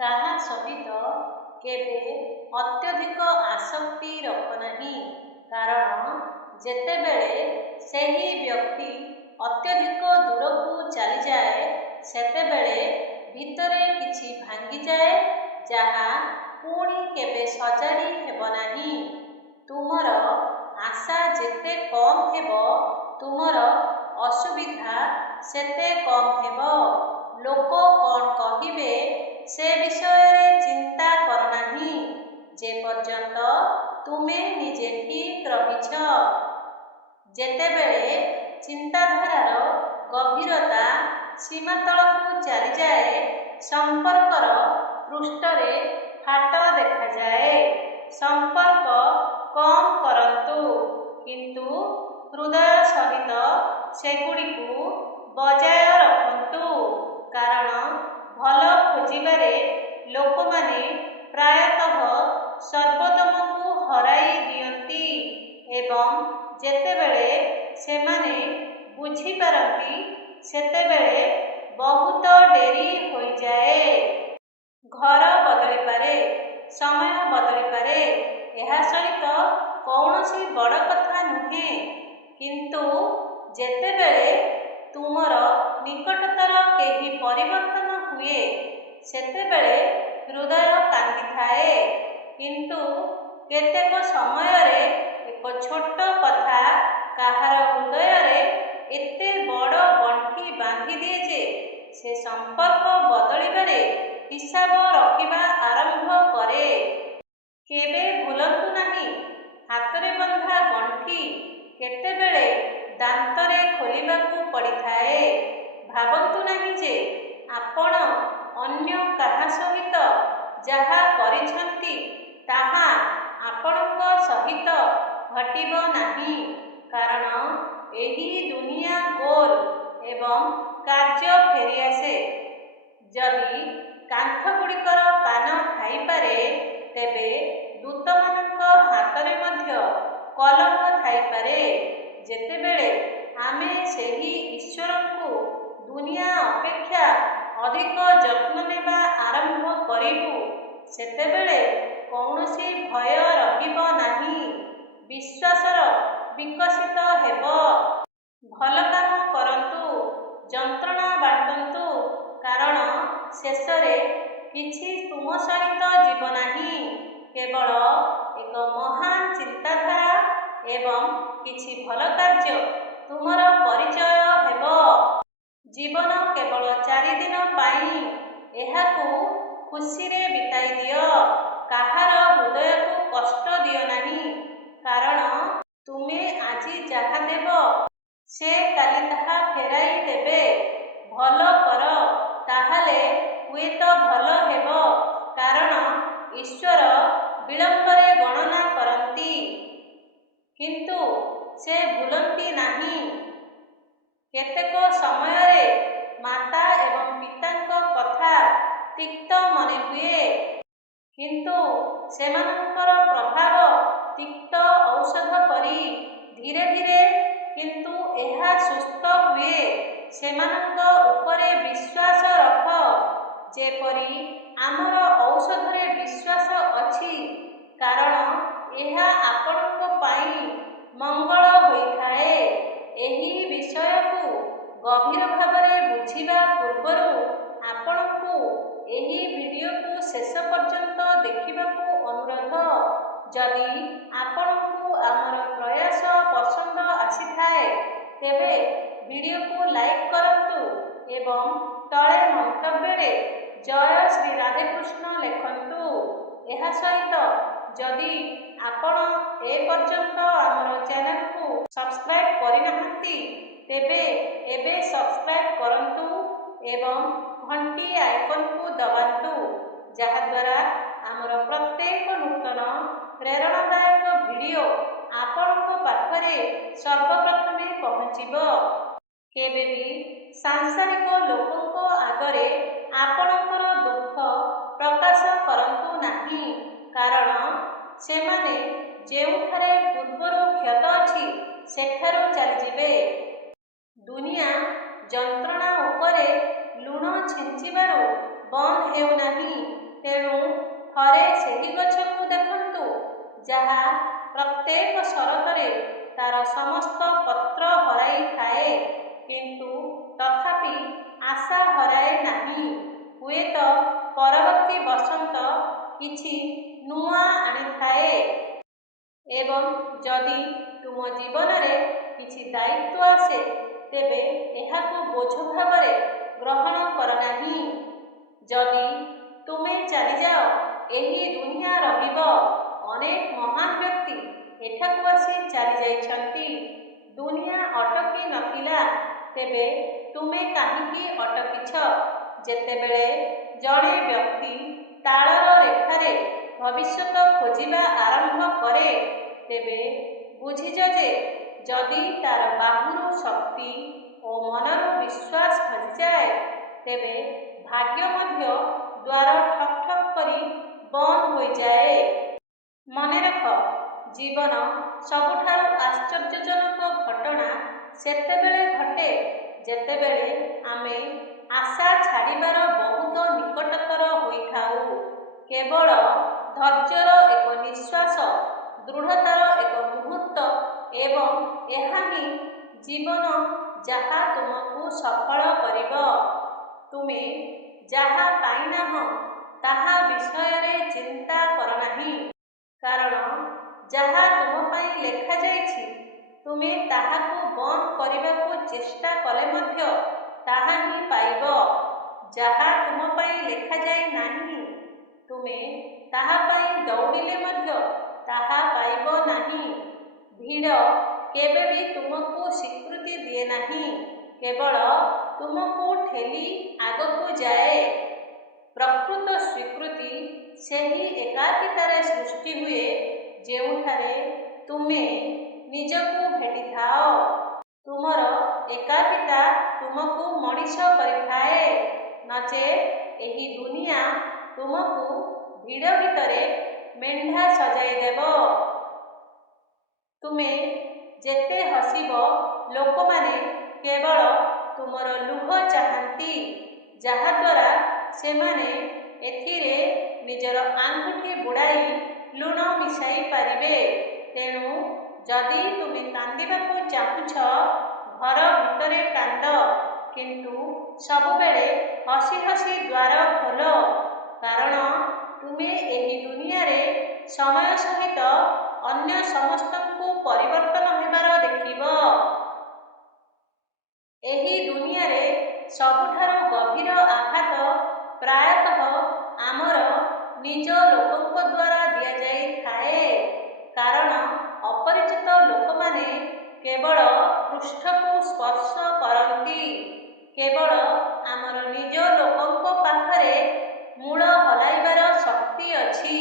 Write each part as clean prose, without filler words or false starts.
କାହା ସହିତ କେବେ ଅତ୍ୟଧିକ ଆସକ୍ତି ରଖ ନାହିଁ, କାରଣ ଯେତେବେଳେ ସେହି ବ୍ୟକ୍ତି ଅତ୍ୟଧିକ ଦୂରକୁ ଚାଲିଯାଏ ସେତେବେଳେ ଭିତରେ କିଛି ଭାଙ୍ଗିଯାଏ, ଯାହା ପୁଣି କେବେ ସଜାଡ଼ି ହେବ ନାହିଁ। ତୁମର ଆଶା ଯେତେ କମ୍ ହେବ, ତୁମର ଅସୁବିଧା ସେତେ କମ୍ ହେବ। ଲୋକ କ'ଣ କହିବେ ସେ ବିଷୟରେ ଚିନ୍ତା କର ନାହିଁ, ଯେପର୍ଯ୍ୟନ୍ତ ତୁମେ ନିଜେ ଠିକ୍ ରହିଛ। ଯେତେବେଳେ ଚିନ୍ତାଧାରାର ଗଭୀରତା ସୀମାତଳକୁ ଚାଲିଯାଏ, ସମ୍ପର୍କର ପୃଷ୍ଠରେ ଫାଟ ଦେଖାଯାଏ। ସମ୍ପର୍କ କମ୍ କରନ୍ତୁ, କିନ୍ତୁ ହୃଦୟ ସହିତ ସେଗୁଡ଼ିକୁ ବଜାୟ ରଖନ୍ତୁ, କାରଣ ଭଲ ଖୋଜିବାରେ ଲୋକମାନେ ପ୍ରାୟତଃ ସର୍ବୋତ୍ତମକୁ ହରାଇ ଦିଅନ୍ତି ଏବଂ ଯେତେବେଳେ ସେମାନେ ବୁଝିପାରନ୍ତି ସେତେବେଳେ ବହୁତ ଡେରି ହୋଇଯାଏ। ଘର ବଦଳିପାରେ, ସମୟ ବଦଳିପାରେ, ଏହା ସହିତ କୌଣସି ବଡ଼ କଥା ନୁହେଁ, କିନ୍ତୁ ଯେତେବେଳେ ତୁମର ନିକଟତର କେହି ପରିବର୍ତ୍ତନ ହୁଏ ସେତେବେଳେ ହୃଦୟ କାନ୍ଦିଥାଏ। କିନ୍ତୁ କେତେକ ସମୟରେ ଏକ ଛୋଟ କଥା କାହାର ହୃଦୟରେ ଏତେ ବଡ଼ ଗଣ୍ଠି ବାନ୍ଧିଦିଏ ଯେ ସେ ସମ୍ପର୍କ ବଦଳିବାରେ ହିସାବ ରଖିବା ଆରମ୍ଭ କରେ। କେବେ ଭୁଲନ୍ତୁ ନାହିଁ, ହାତରେ ବନ୍ଧା ଗଣ୍ଠି କେତେବେଳେ ଦାନ୍ତରେ ଖୋଲିବାକୁ ପଡ଼ିଥାଏ। ଭାବନ୍ତୁ ନାହିଁ ଯେ ଆପଣ ଅନ୍ୟ କାହା ସହିତ ଯାହା କରିଛନ୍ତି ତାହା ଆପଣଙ୍କ ସହିତ ଘଟିବ ନାହିଁ, କାରଣ ଏହି ଦୁନିଆ ଗୋଲ ଏବଂ କାର୍ଯ୍ୟ ଫେରିଆସେ। ଯଦି କାନ୍ଥଗୁଡ଼ିକର କାନ ଥାଇପାରେ, ତେବେ ଦୂତମାନଙ୍କ ହାତରେ ମଧ୍ୟ କଲମ ଥାଇପାରେ। ଯେତେବେଳେ ଆମେ ସେହି ଈଶ୍ୱରଙ୍କୁ ଦୁନିଆ ଅପେକ୍ଷା ଅଧିକ ଯତ୍ନ ନେବା ଆରମ୍ଭ କରିବୁ, ସେତେବେଳେ କୌଣସି ଭୟ ରହିବ ନାହିଁ, ବିଶ୍ୱାସର ବିକଶିତ ହେବ। ଭଲ କାମ କରନ୍ତୁ, ଯନ୍ତ୍ରଣା ବାଣ୍ଟନ୍ତୁ, କାରଣ ଶେଷରେ କିଛି ତୁମ ସହିତ ଯିବ ନାହିଁ, କେବଳ ଏକ ମହାନ ଚିନ୍ତାଧାରା ଏବଂ କିଛି ଭଲ କାର୍ଯ୍ୟ ତୁମର ପରିଚୟ ହେବ। ଜୀବନ କେବଳ 4 ଦିନ ପାଇଁ, ଏହାକୁ ଖୁସିରେ ବିତାଇ ଦିଅ। କାହାର ହୃଦୟକୁ କଷ୍ଟ ଦିଅ ନାହିଁ, କାରଣ ତୁମେ ଆଜି ଯାହା ଦେବ ସେ କାଲି ତାହା ଫେରାଇ ଦେବେ। ଭଲ କର, ତାହେଲେ ହୁଏତ ଭଲ ହେବ, କାରଣ ଈଶ୍ୱର ବିଳମ୍ବରେ ଗଣନା କରନ୍ତି, କିନ୍ତୁ ସେ ଭୁଲନ୍ତି ନାହିଁ। କେତେକ ସମୟରେ ମାତା ଏବଂ ପିତାଙ୍କ କଥା ତିକ୍ତ ମନେହୁଏ, କିନ୍ତୁ ସେମାନଙ୍କର ପ୍ରଭାବ ତିକ୍ତ ଔଷଧ ପରି ଧୀରେ ଧୀରେ କିନ୍ତୁ ଏହା ସୁସ୍ଥ ହୁଏ। ସେମାନଙ୍କ ଉପରେ ବିଶ୍ୱାସ ରଖ, ଯେପରି ଆମର ଔଷଧରେ ବିଶ୍ୱାସ ଅଛି, କାରଣ ଏହା ଆପଣଙ୍କ ପାଇଁ ମଙ୍ଗଳ ହୋଇଥାଏ। ଏହି ବିଷୟକୁ ଗଭୀର ଭାବରେ ବୁଝିବା ପୂର୍ବରୁ ଆପଣଙ୍କୁ ଏହି ଭିଡ଼ିଓକୁ ଶେଷ ପର୍ଯ୍ୟନ୍ତ ଦେଖିବାକୁ ଅନୁରୋଧ। ଯଦି ଆପଣଙ୍କୁ ଆମର ପ୍ରୟାସ ପସନ୍ଦ ଆସିଥାଏ, ତେବେ ଭିଡ଼ିଓକୁ ଲାଇକ୍ କରନ୍ତୁ ଏବଂ ତଳେ ମନ୍ତବ୍ୟରେ ଜୟ ଶ୍ରୀ ରାଧେକୃଷ୍ଣ ଲେଖନ୍ତୁ। ଏହା ସହିତ ଯଦି ଆପଣ ଏପର୍ଯ୍ୟନ୍ତ ଆମର ଚ୍ୟାନେଲକୁ ସବସ୍କ୍ରାଇବ୍ କରିନାହାନ୍ତି, ତେବେ ଏବେ ସବସ୍କ୍ରାଇବ୍ କରନ୍ତୁ ଏବଂ ଘଣ୍ଟି ଆଇକନକୁ ଦବାନ୍ତୁ, ଯାହାଦ୍ୱାରା ଆମର ପ୍ରତ୍ୟେକ ନୂତନ ପ୍ରେରଣାଦାୟକ ଭିଡ଼ିଓ ଆପଣଙ୍କ ପାଖରେ ସର୍ବପ୍ରଥମେ ପହଞ୍ଚିବ। କେବେ ବି ସାଂସାରିକ ଲୋକଙ୍କ ଆଗରେ ଆପଣଙ୍କର ଦୁଃଖ ପ୍ରକାଶ କରନ୍ତୁ ନାହିଁ, କାରଣ ସେମାନେ ଯେଉଁଠାରେ ପୂର୍ବରୁ କ୍ଷତ ଅଛି ସେଠାରୁ ଚାଲିଯିବେ। ଦୁନିଆ ଯନ୍ତ୍ରଣା ଉପରେ ଲୁଣ ଛିଞ୍ଚିବାରୁ ବନ୍ଦ ହେଉନାହିଁ, ଥରେ ସେହି ଗଛକୁ ଦେଖନ୍ତୁ ଯାହା ପ୍ରତ୍ୟେକ ଶରତରେ ତାର ସମସ୍ତ ପତ୍ର ହରାଇଥାଏ, କିନ୍ତୁ ତଥାପି ଆଶା ହରାଏ ନାହିଁ। ହୁଏତ ପରବର୍ତ୍ତୀ ବସନ୍ତ କିଛି ନୂଆ ଆଣିଥାଏ। ଏବଂ ଯଦି ତୁମ ଜୀବନରେ କିଛି ଦାୟିତ୍ୱ ଆସେ ତେବେ ଏହାକୁ ବୋଝ ଭାବରେ ଗ୍ରହଣ କର ନାହିଁ। ଯଦି ତୁମେ ଚାଲିଯାଅ ଏହି ଦୁନିଆ ରହିବ। ଅନେକ ମହାନ ବ୍ୟକ୍ତି ଏଠାକୁ ଆସି ଚାଲିଯାଇଛନ୍ତି। ଦୁନିଆ ଅଟକି ନଥିଲା, ତେବେ ତୁମେ କାହିଁକି ଅଟକିଛ? ଯେତେବେଳେ ଜଣେ ବ୍ୟକ୍ତି ତାଳର ରେଖାରେ ଭବିଷ୍ୟତ ଖୋଜିବା ଆରମ୍ଭ କରେ ତେବେ ବୁଝିଛ ଯେ ଯଦି ତାର ବାହୁରୁ ଶକ୍ତି ଓ ମନରୁ ବିଶ୍ୱାସ ହଜିଯାଏ ତେବେ ଭାଗ୍ୟ ମଧ୍ୟ ଦ୍ୱାର ଠକ୍ ଠକ୍ କରି ବନ୍ଦ ହୋଇଯାଏ। ମନେ ରଖ, ଜୀବନ ସବୁଠାରୁ ଆଶ୍ଚର୍ଯ୍ୟଜନକ ଘଟଣା ସେତେବେଳେ ଘଟେ ଯେତେବେଳେ ଆମେ ଆଶା ଛାଡ଼ିବାର ବହୁତ ନିକଟତର ହୋଇଥାଉ। କେବଳ ଧୈର୍ଯ୍ୟର ଏକ ନିଶ୍ୱାସ, ଦୃଢ଼ତାର ଏକ ମୁହୂର୍ତ୍ତ ଏବଂ ଏହା ହିଁ ଜୀବନ ଯାହା ତୁମକୁ ସଫଳ କରିବ। ତୁମେ ଯାହା ପାଇନାହଁ ତାହା ବିଷୟରେ ଚିନ୍ତା କର ନାହିଁ, କାରଣ ଯାହା ତୁମ ପାଇଁ ଲେଖାଯାଇଛି ତୁମେ ତାହାକୁ ବନ୍ଦ କରିବାକୁ ଚେଷ୍ଟା କଲେ ମଧ୍ୟ ତାହା ହିଁ ପାଇବ। ଯାହା ତୁମ ପାଇଁ ଲେଖାଯାଇ ନାହିଁ ତୁମେ ତାହା ପାଇଁ ଦୌଡ଼ିଲେ ମଧ୍ୟ ତାହା ପାଇବ ନାହିଁ। ଭିଡ଼ କେବେ ବି ତୁମକୁ ସ୍ୱୀକୃତି ଦିଏ ନାହିଁ, କେବଳ ତୁମକୁ ଠେଲି ଆଗକୁ ଯାଏ। ପ୍ରକୃତ ସ୍ୱୀକୃତି ସେହି ଏକାକିତାରେ ସୃଷ୍ଟି ହୁଏ ଯେଉଁଠାରେ ତୁମେ ନିଜକୁ ଭେଟିଥାଅ। ତୁମର ଏକାକିତା ତୁମକୁ ମଣିଷ କରିଥାଏ, ନଚେତ୍ ଏହି ଦୁନିଆ ତୁମକୁ ଭିଡ଼ ଭିତରେ ମେଣ୍ଢା ସଜାଇ ଦେବ। ତୁମେ ଯେତେ ହସିବ ଲୋକମାନେ କେବଳ ତୁମର ଲୁହ ଚାହାନ୍ତି, ଯାହାଦ୍ୱାରା ସେମାନେ ଏଥିରେ ନିଜର ଆଙ୍ଗୁଠି ବୁଡ଼ାଇ ଲୁଣ ମିଶାଇ ପାରିବେ। ତେଣୁ ଯଦି ତୁମେ କାନ୍ଦିବାକୁ ଚାହୁଁଛ ଘର ଭିତରେ କାନ୍ଦ, କିନ୍ତୁ ସବୁବେଳେ ହସି ହସି ଦ୍ୱାର ଖୋଲ, କାରଣ ତୁମେ ଏହି ଦୁନିଆରେ ସମୟ ସହିତ ଅନ୍ୟ ସମସ୍ତଙ୍କୁ ପରିବର୍ତ୍ତନ ହେବାର ଦେଖିବ। ଏହି ଦୁନିଆରେ ସବୁଠାରୁ ଗଭୀର ଆଘାତ ପ୍ରାୟତଃ ଆମର ନିଜ ଲୋକଙ୍କ ଦ୍ୱାରା ଦିଆଯାଇଥାଏ, କାରଣ ଅପରିଚିତ ଲୋକମାନେ କେବଳ ପୃଷ୍ଠକୁ ସ୍ପର୍ଶ କରନ୍ତି। କେବଳ ଆମର ନିଜ ଲୋକଙ୍କ ପାଖରେ ମୂଳ ହଲାଇବାର ଶକ୍ତି ଅଛି।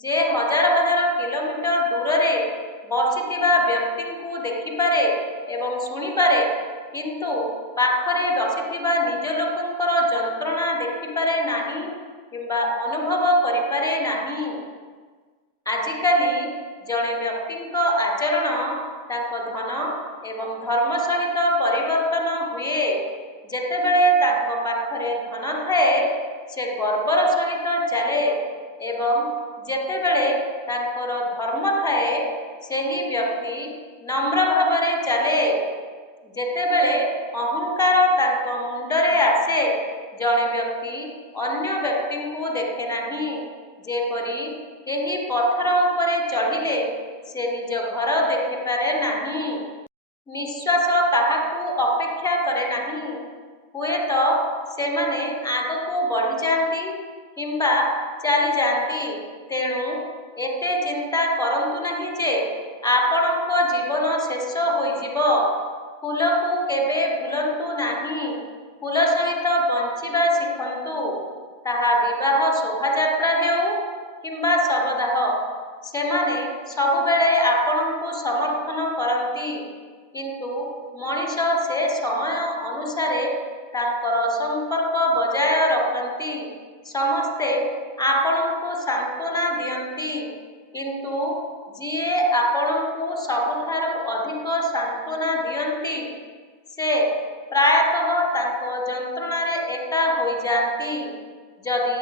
ଯେ ହଜାର ହଜାର କିଲୋମିଟର ଦୂରରେ ବସିଥିବା ବ୍ୟକ୍ତିଙ୍କୁ ଦେଖିପାରେ ଏବଂ ଶୁଣିପାରେ, କିନ୍ତୁ ପାଖରେ ବସିଥିବା ନିଜ ଲୋକଙ୍କର ଯନ୍ତ୍ରଣା ଦେଖିପାରେ ନାହିଁ କିମ୍ବା ଅନୁଭବ କରିପାରେ ନାହିଁ। ଆଜିକାଲି ଜଣେ ବ୍ୟକ୍ତିଙ୍କ ଆଚରଣ ତାଙ୍କ ଧନ ଏବଂ ଧର୍ମ ସହିତ ପରିବର୍ତ୍ତନ ହୁଏ। ଯେତେବେଳେ ତାଙ୍କ ପାଖରେ ଧନ ଥାଏ ସେ ଗର୍ବର ସହିତ ଚାଲେ ଏବଂ ଯେତେବେଳେ ତାଙ୍କର ଧର୍ମ ଥାଏ ସେହି ବ୍ୟକ୍ତି ନମ୍ର ଭାବରେ ଚାଲେ। ଯେତେବେଳେ ଅହଙ୍କାର ତାଙ୍କ ମୁଣ୍ଡରେ ଆସେ ଜଣେ ବ୍ୟକ୍ତି ଅନ୍ୟ ବ୍ୟକ୍ତିଙ୍କୁ ଦେଖେ ନାହିଁ, ଯେପରି କେହି ପଥର ଉପରେ ଚଢ଼ିଲେ ସେ ନିଜ ଘର ଦେଖିପାରେ ନାହିଁ। ନିଶ୍ୱାସ କାହାକୁ ଅପେକ୍ଷା କରେ ନାହିଁ। ହୁଏତ ସେମାନେ ଆଗକୁ ବଢ଼ିଯାଆନ୍ତି କିମ୍ବା ଚାଲିଯାଆନ୍ତି। ତେଣୁ ଏତେ ଚିନ୍ତା କରନ୍ତୁ ନାହିଁ ଯେ ଆପଣଙ୍କ ଜୀବନ ଶେଷ ହୋଇଯିବ। ଫୁଲକୁ କେବେ ଭୁଲନ୍ତୁ ନାହିଁ। ଫୁଲ ସହିତ ବଞ୍ଚିବା ଶିଖନ୍ତୁ। ତାହା ବିବାହ ଶୋଭାଯାତ୍ରା ହେଉ କିମ୍ବା ଶବଦାହ, ସେମାନେ ସବୁବେଳେ ଆପଣଙ୍କୁ ସମର୍ଥନ କରନ୍ତି, କିନ୍ତୁ ମଣିଷ ସେ ସମୟ ଅନୁସାରେ ତାଙ୍କର ସମ୍ପର୍କ ବଜାୟ ରଖନ୍ତି। ସମସ୍ତେ ଆପଣଙ୍କୁ ସାନ୍ତ୍ୱନା ଦିଅନ୍ତି, କିନ୍ତୁ ଯିଏ ଆପଣଙ୍କୁ ସବୁଠାରୁ ଅଧିକ ସାନ୍ତ୍ୱନା ଦିଅନ୍ତି ସେ ପ୍ରାୟତଃ ତାଙ୍କ ଯନ୍ତ୍ରଣାରେ ଏକା ହୋଇଯାଆନ୍ତି। ଯଦି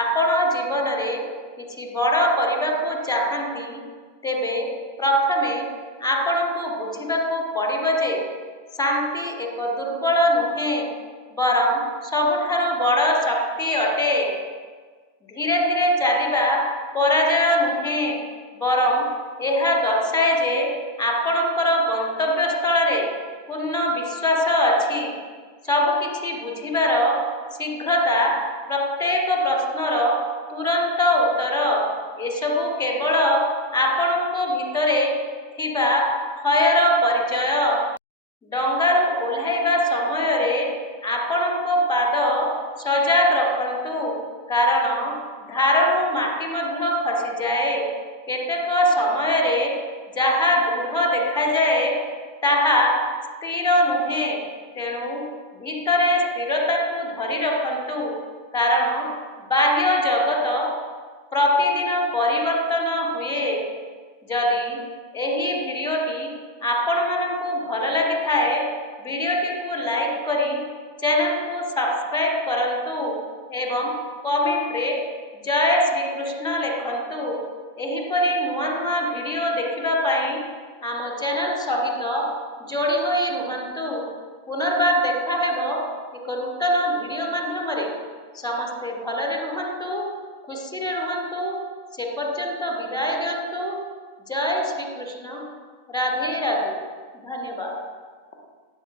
ଆପଣ ଜୀବନରେ କିଛି ବଡ଼ କରିବାକୁ ଚାହାନ୍ତି, ତେବେ ପ୍ରଥମେ ଆପଣଙ୍କୁ ବୁଝିବାକୁ ପଡ଼ିବ ଯେ ଶାନ୍ତି ଏକ ଦୁର୍ବଳ ନୁହେଁ, ବରଂ ସବୁଠାରୁ ବଡ଼ ଶକ୍ତି ଅଟେ। ଧୀରେ ଧୀରେ ଚାଲିବା ପରାଜୟ ନୁହେଁ, ବରଂ ଏହା ଦର୍ଶାଏ ଯେ ଆପଣଙ୍କର ଗନ୍ତବ୍ୟସ୍ଥଳରେ ପୂର୍ଣ୍ଣ ବିଶ୍ୱାସ ଅଛି। ସବୁକିଛି ବୁଝିବାର ଶୀଘ୍ରତା, ପ୍ରତ୍ୟେକ ପ୍ରଶ୍ନର ତୁରନ୍ତ ଉତ୍ତର, ଏସବୁ କେବଳ ଆପଣଙ୍କ ଭିତରେ ଥିବା ଭୟର ପରିଚୟ। ଡଙ୍ଗାରୁ ଓହ୍ଲାଇବା ସମୟରେ ଆପଣଙ୍କ ପାଦ ସଜାଗ ରଖନ୍ତୁ, କାରଣ ଧାରରୁ ମାଟି ମଧ୍ୟ ଖସିଯାଏ। କେତେକ ସମୟରେ ଯାହା ଦୃଢ଼ ଦେଖାଯାଏ ତାହା ସ୍ଥିର ନୁହେଁ, ତେଣୁ ଭିତରେ ସ୍ଥିରତାକୁ ଧରି ରଖନ୍ତୁ, କାରଣ ବାହ୍ୟ ଜଗତ ପ୍ରତିଦିନ ପରିବର୍ତ୍ତନ ହୁଏ। ଯଦି ଏହି ଭିଡ଼ିଓଟି ଆପଣମାନଙ୍କୁ ଭଲ ଲାଗିଥାଏ, ଭିଡ଼ିଓଟିକୁ ଲାଇକ୍ କରି ଚ୍ୟାନେଲକୁ ସବସ୍କ୍ରାଇବ୍ କରନ୍ତୁ ଏବଂ କମେଣ୍ଟରେ ଜୟ ଶ୍ରୀକୃଷ୍ଣ ଲେଖନ୍ତୁ। ଏହିପରି ନୂଆ ନୂଆ ଭିଡ଼ିଓ ଦେଖିବା ପାଇଁ ଆମ ଚ୍ୟାନେଲ ସହିତ ଯୋଡ଼ି ହୋଇ ରୁହନ୍ତୁ। ପୁନର୍ବାର ଦେଖା ହେବ ଏକ ନୂତନ ଭିଡ଼ିଓ ମାଧ୍ୟମରେ। ସମସ୍ତେ ଭଲରେ ରୁହନ୍ତୁ, ଖୁସିରେ ରୁହନ୍ତୁ। ସେ ପର୍ଯ୍ୟନ୍ତ ବିଦାୟ ଦିଅନ୍ତୁ। ଜୟ ଶ୍ରୀକୃଷ୍ଣ। ରାଧେ ରାଧେ। ଧନ୍ୟବାଦ।